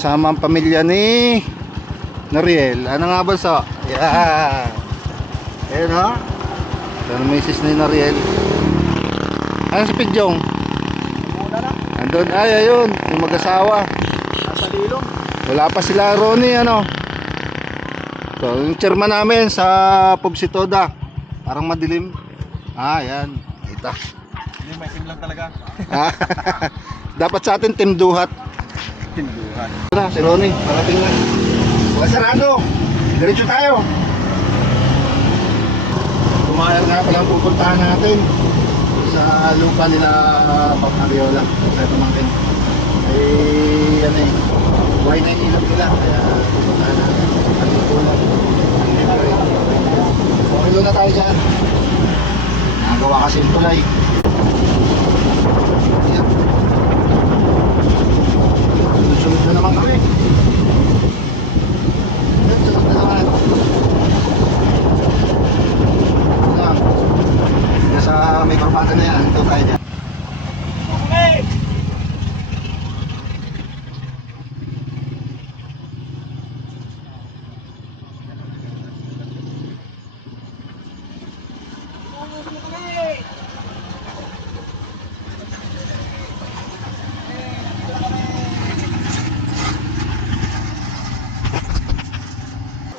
kasama ang pamilya ni Noriel. Ano nga ba so? Yeah. Ayan o. Ito ang misis ni Noriel. Ano si Pidyong? Andun, ay ayun, yung mag-asawa. Nasa Lilong. Wala pa sila Ronnie, ano. So, yung chairman namin sa Pobsitoda. Parang madilim. Ayan, kita. Hindi, may sim lang talaga. Dapat sa atin Team Duhat. Tinduhan. Tara, si Ronnie, parating na. Wala sarado. Diretso tayo. Kumayar nga pala ang pupuntahan natin sa lupa nila Pap Ariola sa pamangkin. Ay ano eh, buhay na yung ilog nila, kaya pupuntahan natin ang lupa. Okay na tayo dyan. Nagawa kasi yung tulay. Ayan. Sunod na naman kami. Sunod na naman. Sa may karpata na yan, ito tayo dyan. Okay!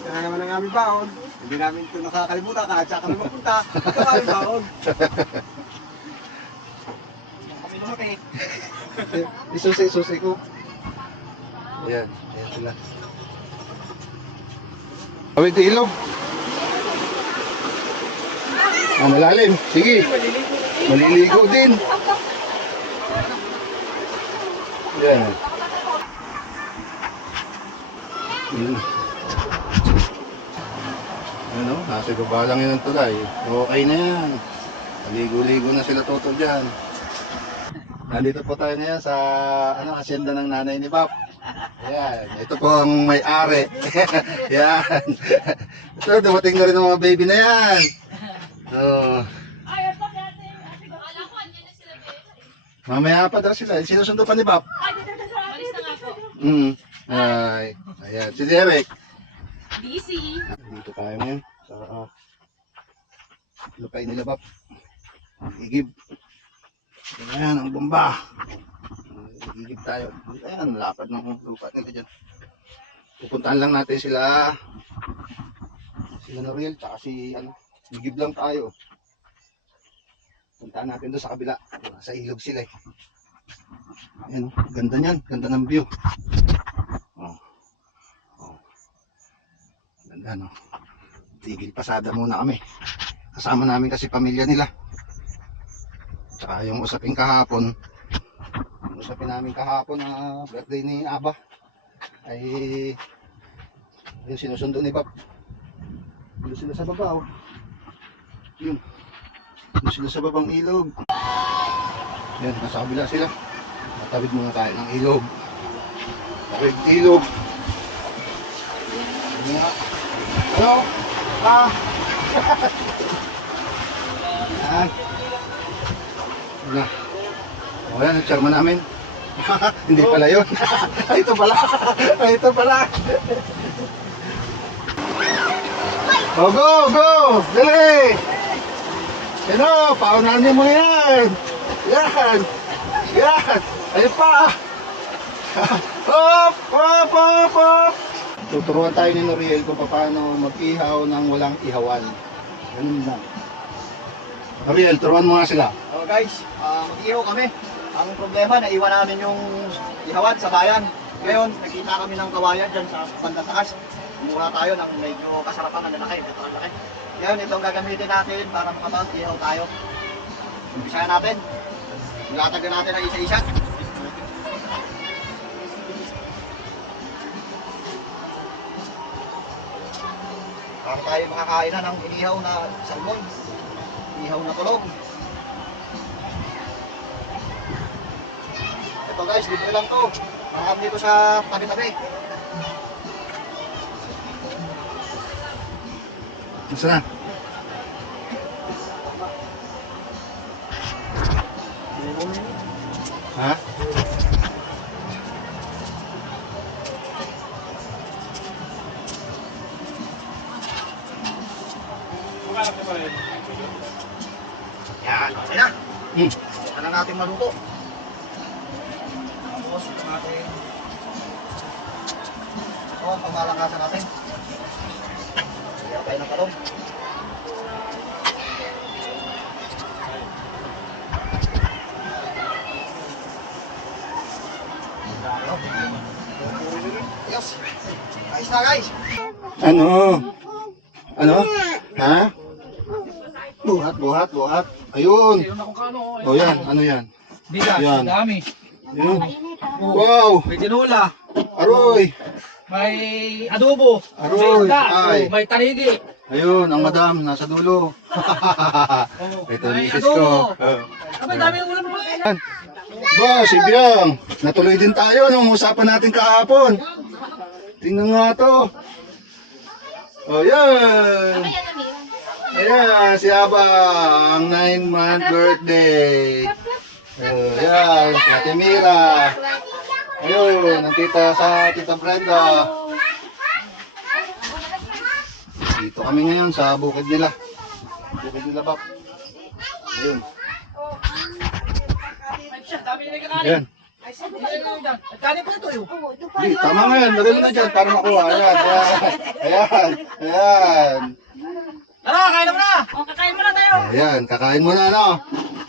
Yan na naman ang aming baon. Hindi namin ito nakakalimutan kahit saan kami mapunta. Ito ang aming baon. Kami lumaki. Isusi ko. Ayan, ayan sila. Awit ilog. Malalim. Sige. Maliligo din. Ayan. Ayan. Ano, nasa baba lang yun ang tulay. Okay na yan. Maligo-ligo na sila toto dyan. Nandito po tayo ngayon sa asyenda ng nanay ni Bap. Ayan, ito po ang may-ari. Yan. Ito, dumating na rin ang mga baby na yan. So, mamaya pa daw sila. Sinusundo pa ni Bap. Malis na nga po. Ay, ayan. Si Derek. Busy. Dito tayo ngayon sa lupay nila Bap. Igib. Ayan ang bomba. Igib tayo. Ayan, lapad ng lupa nila dyan. Pupuntahan lang natin sila Noriel, tsaka si igib lang tayo. Puntahan natin doon sa kabila. Sa ilog sila eh. Ayan, ganda niyan. Ganda ng view. Oh. Oh. Ganda no. Tigil pasada muna kami. Kasama namin kasi pamilya nila. Tsaka yung usapin kahapon. Yung usapin namin kahapon na birthday ni Aba. Ay yung sinusundo ni Bab. Doon sila sa baba oh. Yun. Doon sila sa babang ilog. Yan, nasa kabila sila. Matawid muna tayo ng ilog. Tawid ilog. Hello? Pa? Yan. Yan. O yan, ang chairman namin. Hindi pala yun. Ito pala. Ito pala. Oh, go, go! Dali! Yan o, paunahan niyo mo yan! Yan! Yan! Ayun pa! Hop! Hop! Hop! Hop! Tuturuan tayo ni Noriel kung paano mag-ihaw ng walang ihawan. Ganun lang. Noriel, turuan mo nga sila. So guys, mag-ihaw kami. Ang problema, naiwan namin yung ihawan sa bayan. Ngayon, nakita kami ng kawayan dyan sa bandang taas. Kumuha tayo ng medyo kasarapan na lalaki. Ito ang laki. Ngayon, itong gagamitin natin para makapag-ihaw tayo. Umpisahan natin. Ilatag na natin ang isa-isa. Para tayo makakain na ng inihaw na salmon. Inihaw na tulog. Ito guys, libre lang to. Makakam dito sa tabi-tabi. Masa na? Ha? Yan, okay na. Hmm. Saan na natin maluto. Tapos, ito natin. Ito, ang pamalakasan natin. Kaya tayo ng talong. Yes. Ayos na guys. Ano? Ano? Ha? Buhat, buhat, buhat. Ayun. O yan, ano yan? Bigas, Yan. dami. Yun. Wow! May tinula, Aroy! may adobo, Aroy, may isda, ay. may taligi. Ayun, ang madam, nasa dulo. Ito ang May misis ko. adobo. Abay, dami yung ulam pa. Ba, si Biang, natuloy din tayo nung usapan natin kahapon. Tingnan nga to. O yan. Ayan, si Aba, ang 9-month birthday. Ayan, si Ate Mira. Ayun, ang tita sa Tita Brenda. Dito kami ngayon sa bukid nila. Bukid nila, Bap. Ayun. Dami nila kakanin. Ayan. Kanin po ito yun. Di, tama nga yan. Lagay mo na dyan para makuha. Ayan, ayan. Ayan, ayan. Tara, kain na muna. O, kakain muna tayo. Ayan, kakain mo na, no?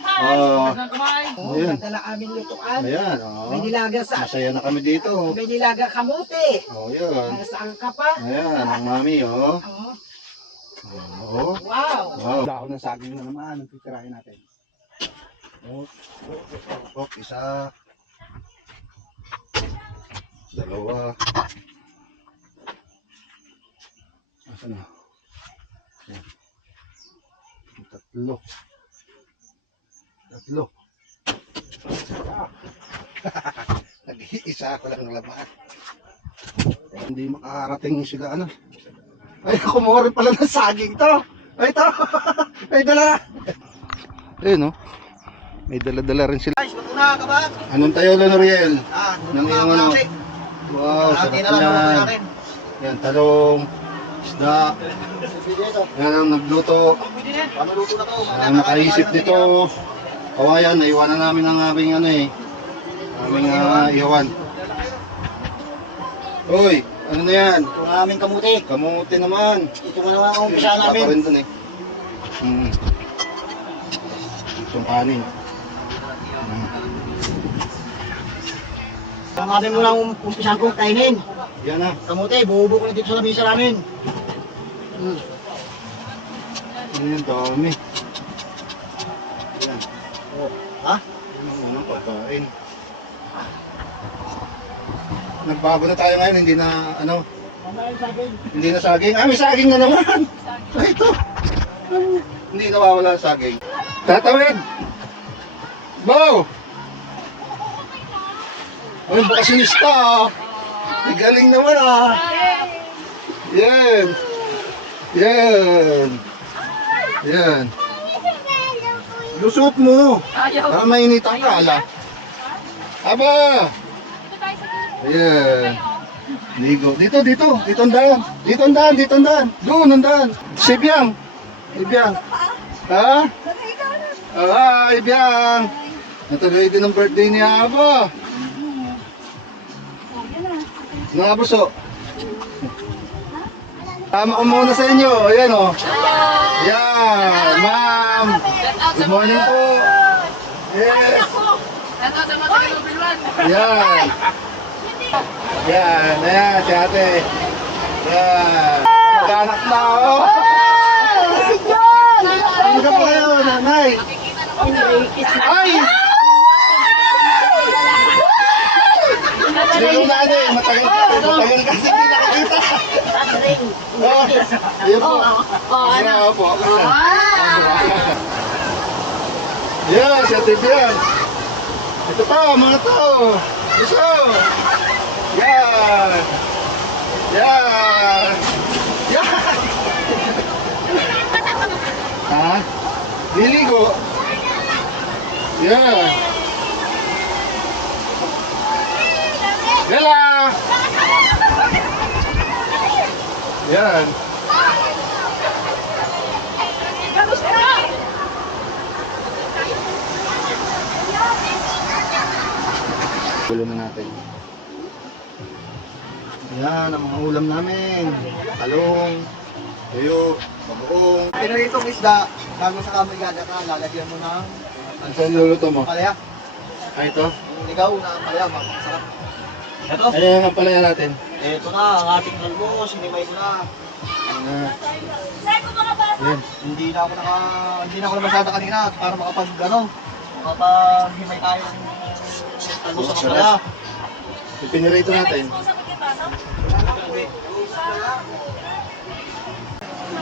Oh, Saan kumain? ayan. Dala aming lutuan. Ayan, oh. May nilaga sa Masaya na kami dito. may nilaga kamote. Oh, yun. Saan ka pa? Ayan, ang mami, oh. Oh, Oo. wow. Wow. Dahon ng saging na naman. Ang titirahin natin. Oh, isa. Dalawa. Asan na? Ayan. Tatlo. Tatlo. Nag-iisa ko lang laman. Hindi makarating sila ano. Ay, kumuha rin pala ng saging to. Ay, ito. Ay, dala. Ayun, no? May dala-dala rin sila. Guys, luto na kabat. Anong tayo, Lonoriel? Luto Nang na iyong ang ano? natin. Wow, sarap Natin na lang luto yan. natin. Yan, talong, isda. Yan ang nagluto. Paano luto na to? Ang nakaisip nito. Kawayan, naiwanan namin ang aming ano eh. Aming ihawan. Hoy, ano na yan? Ito ang aming kamuti. Kamuti naman. Ito nga naman ang umpisa Baka namin. rin dun eh. Itong kanin. Ang amin muna ang umpisahan kong kainin. Yan na. Kamuti, buubo ko na dito sa lamisa namin. Ano yung dami? Yan. Oh, ha? Yan ang unang pagkain. Nagbago na tayo ngayon, hindi na ano, hindi na saging. Ah, may saging na naman! Ay, ito! Hindi nawawala ang saging. Tatawid! Bow! Ay, bakasinista ah! Ay, galing naman ah! Yan! Yan! Yan! Lusot mo! Para mainit ang kala. Aba! Ayan. Ligo. Dito, dito. Dito ang daan. Dito ang daan, dito ang daan. Doon ang daan. Si Biang. Si Biang. Ha? Hi, Biang. Natuloy din ang birthday ni Aba. Mga buso. Tama ko muna sa inyo. Ayan o. Ayan. Ma'am. Good morning po. Yes. Ayan. Yan, ayan, si ate. Yan. Mag-anak na ako. Si John! Ano ka pa kayo, nanay? Ay! Sino nanay? Matagal kasi hindi nakakita. Oh, ayun po. Ayun po. Yan, si ate Bian. Ito pa, mga tao. Gusto. Yan! Yan! Yan! Ha? Liligo? Yan! Bella! Yan! ihalo na natin. Yan ang mga ulam namin. Talong, tuyo, bagoong. Pinaritong isda, bago sa kamo igagata, lalagyan mo ng Ano saan luluto mo? palaya. Ah, ito? Yung ligaw na palaya, masarap. Ito, Ayan ang palaya natin. ito na, ang ating nalmo, sinimay ko na. Ah, Sir, kung mga bata. yan. Hindi na ako nabasada kanina para makapag-himay tayo ng talbo sa kapala. Ipinirito Sir, may natin. gusto mo sa pagkipasok?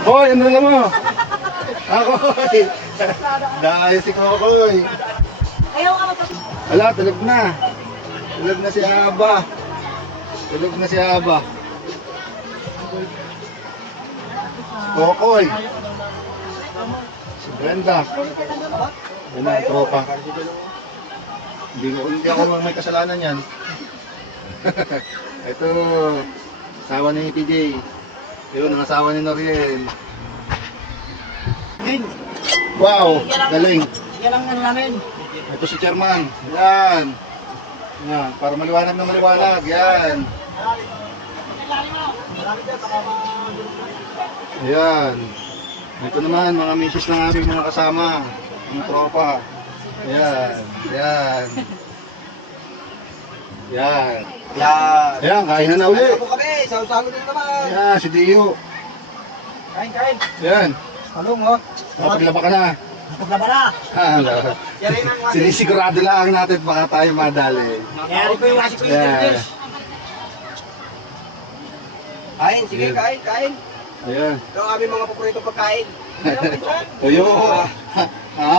Hoy, ano na mo? Akoy! Dahil si Kokoy. Ayaw ka magpapasok. Wala, tulog na. Tulog na si Aba. Tulog na si Aba. Kokoy. Si Brenda. Yan na, tropa. Hindi ako may kasalanan yan. Ito, asawa ni PJ. Yun, ang asawa ni Noriel. Din, Wow, galing. yan ang ano namin. Ito si Chairman. Yan. Yan, para maliwanag na maliwanag. Yan. Ayan. Ito naman, mga misis ng aming mga kasama. Mga tropa. Ayan. Ayan. Yan. Yan. Ayan, kain na uli. Ako kami, saw-saw din naman. Ayan, si Dio. Kain. Ayan. Talong, oh. Paglaba ka na. Paglaba na. Yan rin ang Sinisigurado lang natin baka tayo madali. nangyari ko yung wasi ko yung Ayan. dish. Kain, sige, Ayan. kain. Ayan. Ito ang aming mga paborito pagkain. Tuyo. Ha?